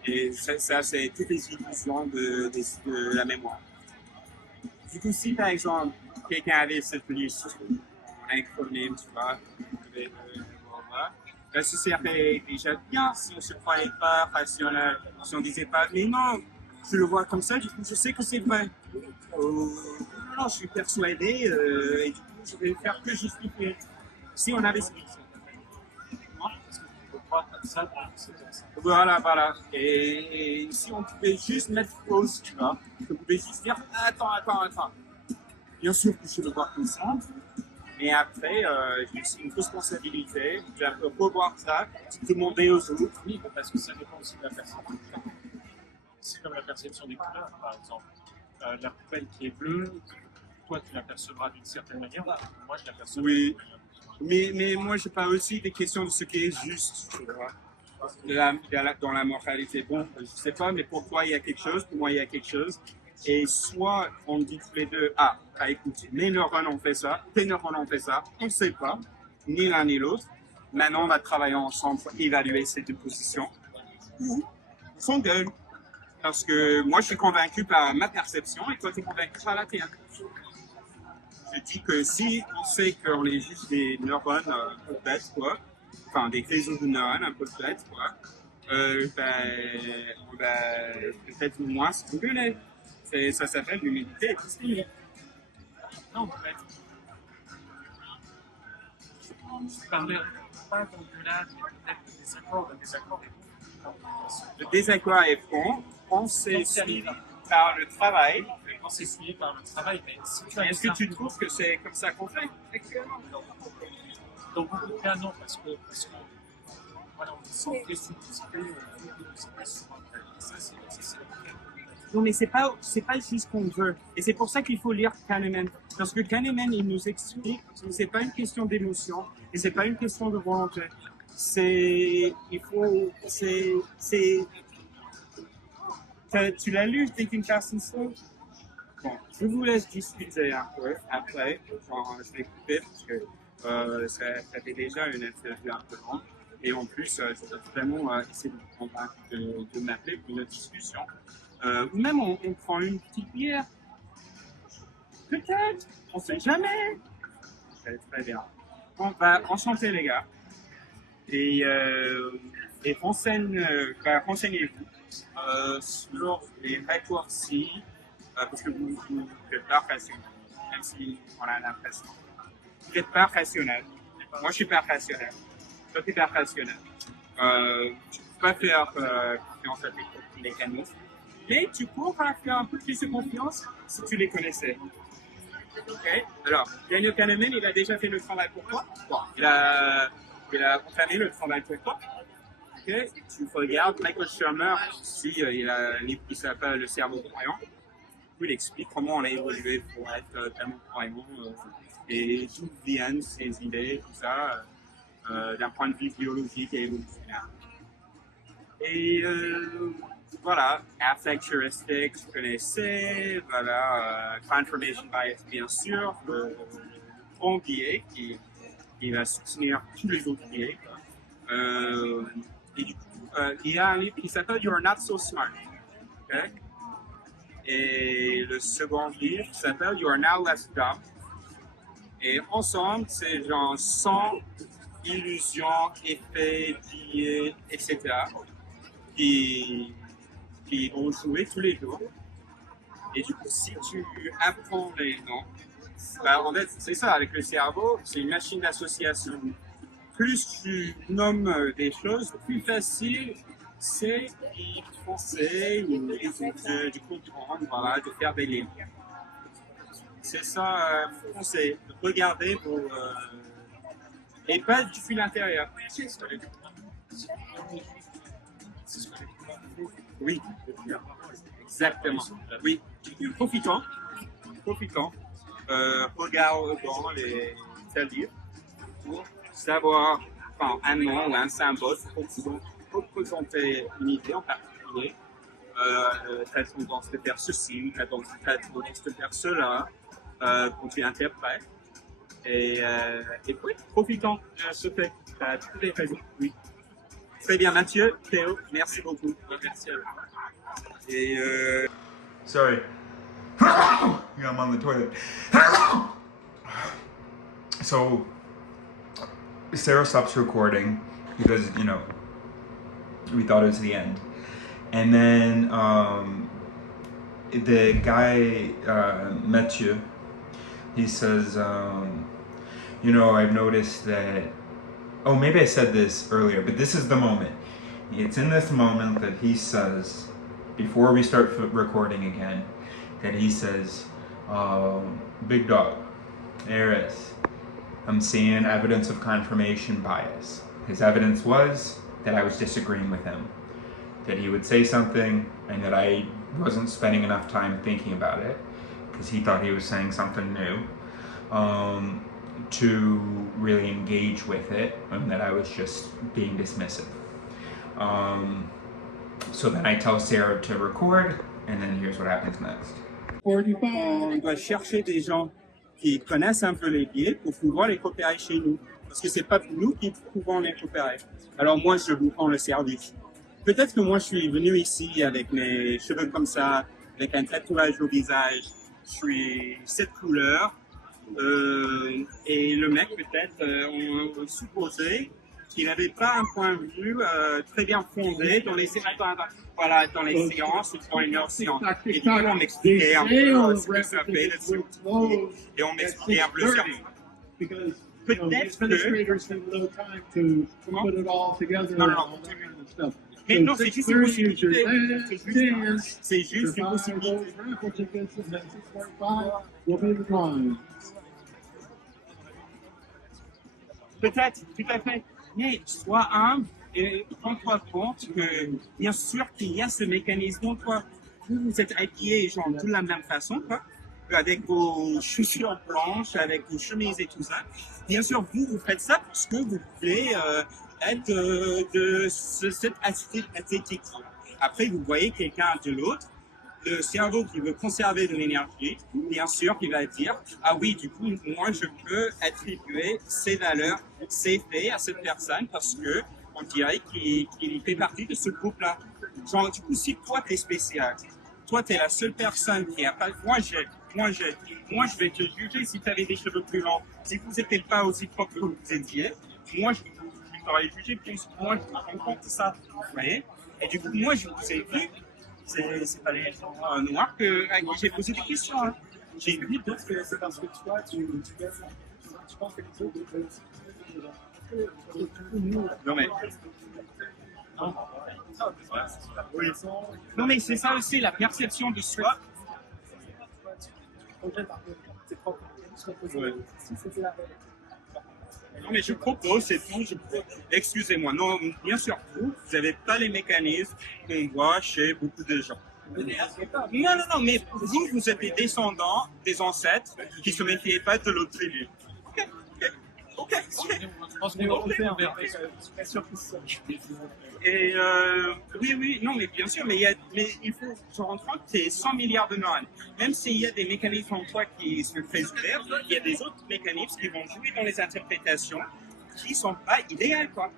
Et ça, c'est toutes les illusions de la mémoire. Du coup, si par exemple, quelqu'un avait cette liste, un acronyme, tu vois, voilà. Ce serait déjà bien si on ne se croyait pas rationnel, si on ne disait pas, mais non, je le vois comme ça, du coup, je sais que c'est vrai. Non, je suis persuadé, et du coup, je vais faire que justifier. Si on avait cette voilà. Et si on pouvait juste mettre pause, tu vois, on pouvait juste dire, attends. Bien sûr que je le vois comme ça, mais après, j'ai aussi une responsabilité, je vais revoir ça, demander aux autres. Oui, parce que ça dépend aussi de la personne. C'est comme la perception des couleurs, par exemple. La poubelle qui est bleue, toi tu l'apercevras d'une certaine manière, moi je l'aperçois Oui. d'une manière. Mais moi, je parle aussi des questions de ce qui est juste, tu vois. Dans la moralité. Bon, je sais pas, mais pour toi, il y a quelque chose, pour moi, il y a quelque chose. Et soit on dit tous les deux, bah écoute, mes neurones ont fait ça, tes neurones ont fait ça, on ne sait pas, ni l'un ni l'autre. Maintenant, on va travailler ensemble pour évaluer ces deux positions. Ou on s'engueule. Parce que moi, je suis convaincu par ma perception et toi, tu es convaincu par la tienne. Je dis que si on sait qu'on est juste des neurones un peu bêtes, quoi, enfin des réseaux de neurones un peu bêtes, quoi, on va peut-être moins se brûler. Ça s'appelle l'humilité épistémique. Non, mais je parlais pas d'engueulade, mais peut-être de désaccord. Le désaccord est bon, on s'est suivi par le travail. On s'est suivi par le travail, mais si tu Est-ce que tu trouves que c'est comme ça qu'on fait actuellement? Dans beaucoup de cas, non, parce que voilà, on sent déstabilisé, ça c'est Non, mais c'est pas juste ce qu'on veut. Et c'est pour ça qu'il faut lire Kahneman. Parce que Kahneman, il nous explique que c'est pas une question d'émotion et c'est pas une question de volonté. Tu l'as lu, Thinking Fast and Slow? Bon, je vous laisse discuter un peu après. Je vais couper parce que ça fait déjà une interview un peu longue. Et en plus, je vais vraiment essayer de vous convaincre de m'appeler pour une discussion. Ou même on prend une petite bière. Peut-être, on sait jamais. Très bien. Bon, bah, enchanté les gars. Et renseignez-vous sur les raccourcis, parce que vous n'êtes pas rationnel, même si on a l'impression. Vous n'êtes pas rationnel. Moi, je suis pas rationnel. Toi, tu n'es pas rationnel. Tu ne peux pas faire confiance à tes mécanismes. Mais tu pourras faire un peu plus de confiance si tu les connaissais. Ok? Alors, Daniel Kahneman, il a déjà fait le travail pour toi. Bon, il a entamé le travail pour toi. Ok? Tu regardes Michael Shermer, ici, il a un livre qui s'appelle Le cerveau croyant, où il explique comment on a évolué pour être tellement croyant et d'où viennent ces idées, tout ça, d'un point de vue biologique et évolutionnaire. Et voilà, affect heuristics, vous connaissez, voilà, confirmation bias, bien sûr, le bon biais qui va soutenir tous les autres biais. Et du coup, il y a un livre qui s'appelle You're Not So Smart. Okay? Et le second livre s'appelle You're Now Less Dumb. Et ensemble, c'est genre 100 illusions, effets, biais, etc. qui vont jouer tous les jours. Et du coup, si tu apprends les noms, bah, en fait, c'est ça, avec le cerveau, c'est une machine d'association. Plus tu nommes des choses, plus facile c'est d'y penser ou de comprendre, voilà, de faire des liens. C'est ça, mon conseil. Regardez vos... et pas du fil intérieur. Oui, exactement. Oui, profitons. Regardons les livres pour savoir, enfin, un nom ou un symbole pour représenter une idée en particulier. T'as tendance de faire ceci, t'as tendance de faire cela, quand tu interprètes. Et oui, profitons de ce fait. T'as toutes les raisons. Oui. Très bien, Mathieu, Théo, merci beaucoup. Merci à vous. Et Sorry. I'm on the toilet. So, Sarah stops recording because, you know, we thought it was the end. And then the guy, Mathieu, he says, you know, I've noticed that, oh, maybe I said this earlier, but this is the moment. It's in this moment that he says, before we start recording again, that he says, Big Dog, Aris, I'm seeing evidence of confirmation bias. His evidence was that I was disagreeing with him, that he would say something and that I wasn't spending enough time thinking about it because he thought he was saying something new, to really engage with it, and that I was just being dismissive. So then I tell Sarah to record, and then here's what happens next. On doit chercher des gens qui connaissent un peu les biais pour pouvoir les coopérer chez nous. Parce que c'est pas nous qui pouvons les coopérer. Alors moi, je vous rends le service. Peut-être que moi, je suis venu ici avec mes cheveux comme ça, avec un tatouage au visage. Je suis cette couleur. Et le mec, peut-être, on supposait qu'il n'avait pas un point de vue très bien fondé dans les voilà, dans les séances ou dans les neurosciences. Et du coup, on m'expliquait un peu ce que ça fait, et on m'expliquait un peu le cerveau. Peut-être que... Mais non, c'est juste une possibilité. C'est juste une possibilité. Peut-être, tout à fait. Mais sois humble et rends-toi compte que, bien sûr, qu'il y a ce mécanisme. Donc, toi, vous êtes habillés genre de la même façon, quoi, avec vos chaussures blanches, avec vos chemises et tout ça. Bien sûr, vous faites ça parce que vous voulez être de cette esthétique. Après, vous voyez quelqu'un de l'autre, le cerveau qui veut conserver de l'énergie, bien sûr, qui va dire « Ah oui, du coup, moi, je peux attribuer ces valeurs, ces faits à cette personne parce que on dirait qu'il fait partie de ce groupe-là. » Genre, du coup, si toi, t'es spécial, toi, t'es la seule personne qui a pas... Moi, je vais te juger si t'avais des cheveux plus longs. Si vous n'étiez pas aussi propre que vous étiez, moi, je t'aurais jugé plus. Moi, je me rends compte de ça. Vous voyez? Et du coup, moi, je vous ai vu. C'est pas les gens noirs à qui j'ai posé des questions. Hein. J'ai vu d'autres. C'est parce que toi, tu penses que les autres non mais. Non mais c'est ça aussi, la perception de soi. Ouais. Non mais je propose, c'est tout. Excusez-moi, non, bien sûr, vous n'avez pas les mécanismes qu'on voit chez beaucoup de gens. Non, mais vous êtes des descendants, des ancêtres qui ne se méfiaient pas de l'autre tribu. Ok. Je pense qu'on va refaire, mais je suis pas sûr que ça. Et oui, non, mais bien sûr, mais il faut se rendre compte que c'est 100 milliards de neurones. Même s'il y a des mécanismes en toi qui se fait ouverts, il y a des autres mécanismes qui vont jouer dans les interprétations qui sont pas idéales, quoi.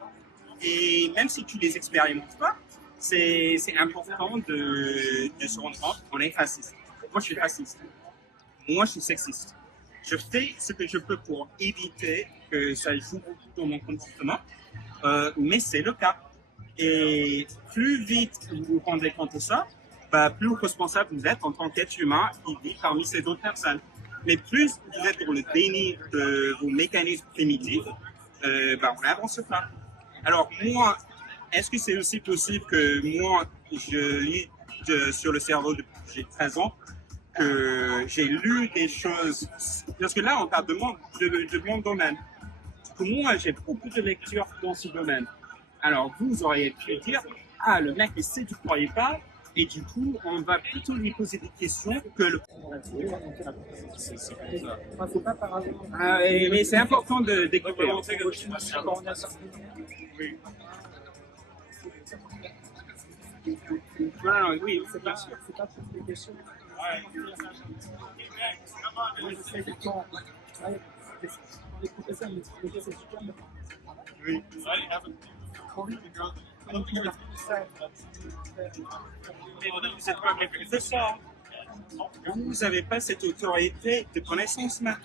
Et même si tu les expérimentes pas, c'est important de se rendre compte qu'on est fasciste. Moi, je suis raciste. Moi, je suis sexiste. Je fais ce que je peux pour éviter que ça joue beaucoup dans mon comportement, mais c'est le cas. Et plus vite vous vous rendez compte de ça, plus responsable vous êtes en tant qu'être humain qui vit parmi ces autres personnes. Mais plus vous êtes dans le déni de vos mécanismes primitifs, on n'avance pas. Alors moi, est-ce que c'est aussi possible que moi, je lis sur le cerveau depuis que j'ai 13 ans, que j'ai lu des choses, parce que là on parle de mon domaine. Pour moi, j'ai beaucoup de lectures dans ce domaine. Alors vous auriez pu dire, ah le mec il sait, tu ne croyais pas, et du coup on va plutôt lui poser des questions que le... mais c'est important d'écouter. Oui. Non, oui, c'est bien sûr. C'est pas toutes les questions. Les professeurs m'expliquaient, c'est super. Oui. Vous n'avez pas cette autorité de connaissance, là.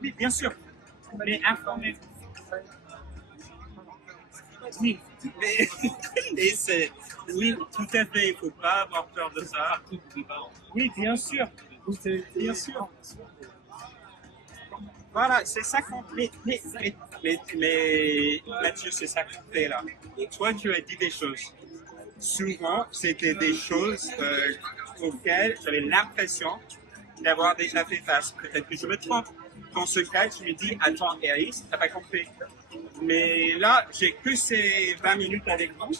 Oui, bien sûr. Mais informez. Oui, mais, oui, tout à fait. Il ne faut pas avoir peur de ça. Oui, bien sûr. Bien sûr. Voilà, c'est ça qu'on fait. Mais Mathieu, c'est ça qu'on fait là. Toi, tu as dit des choses. Souvent, c'était des choses auxquelles j'avais l'impression d'avoir déjà fait face. Peut-être que je me trompe. Dans ce cas, tu me dis, attends, Eris, t'as pas compris. Mais là, j'ai que ces 20 minutes avec vous.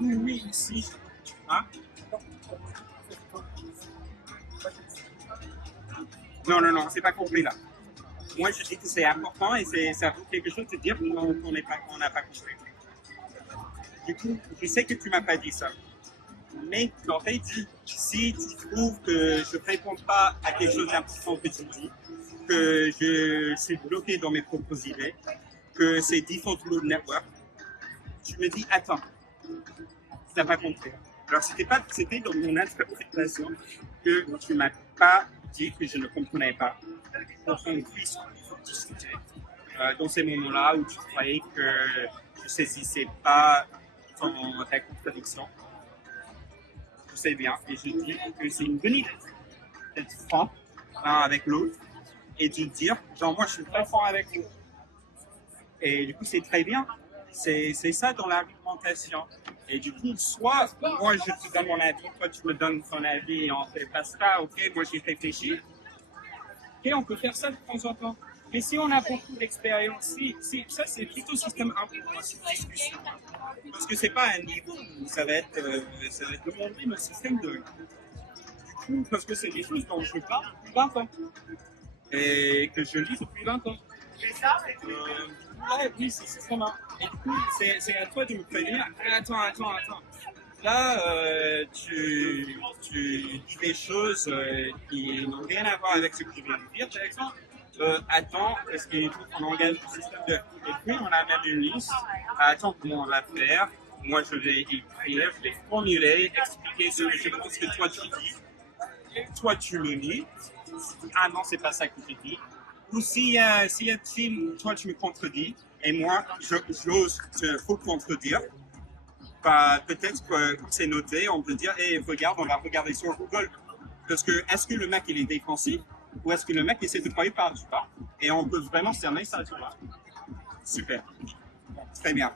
Oui, ici. Hein? Non, c'est pas compris là. Moi, je dis que c'est important et ça vaut quelque chose de dire qu'on n'a pas compris. Du coup, je sais que tu m'as pas dit ça. Mais en fait, si tu trouves que je ne réponds pas à quelque chose d'important que tu me dis, que je suis bloqué dans mes propres idées, que c'est default mode network, tu me dis, attends, tu n'as pas compris. Alors, c'était dans mon interprétation que tu ne m'as pas dit que je ne comprenais pas pour qu'on puisse discuter. Dans ces moments-là où tu croyais que je ne saisissais pas ta contradiction. Je sais bien, et je dis que c'est une bonne idée d'être franc l'un avec l'autre et de dire, genre, moi je suis très franc avec vous. Et du coup, c'est très bien. C'est ça dans l'argumentation. Et du coup, soit moi je te donne mon avis, toi tu me donnes ton avis et on fait pas ça, ok, moi j'ai réfléchi. Ok, on peut faire ça de temps en temps. Mais si on a beaucoup d'expérience, ça c'est plutôt système 1 pour moi, cette discussion. Parce que c'est pas un niveau où ça va être demandé, mais système 2. Du coup, parce que c'est des choses dont je parle depuis 20 ans. Et que je lis depuis 20 ans. Ouais, oui, c'est système 1. Et du coup, c'est à toi de me prévenir. Attends. Là, tu dis des choses qui n'ont rien à voir avec ce que je viens de dire, par exemple. Attends, est-ce qu'il faut qu'on engage le système de... Et puis, on a même une liste. Attends, comment on va faire? Moi, je vais écrire, je vais formuler, expliquer ce que je pense que toi, tu dis. Toi, tu le lis. Ah non, c'est pas ça que je dis. Ou si toi, tu me contredis, et moi, j'ose te contredire, bah, peut-être que c'est noté, on peut dire, hey, regarde, on va regarder sur Google. Parce que, est-ce que le mec, il est défensif? Ou est-ce que le mec essaie de parler par-dessus bas? Et on peut vraiment cerner ça, tu vois. Super. Bon, très bien.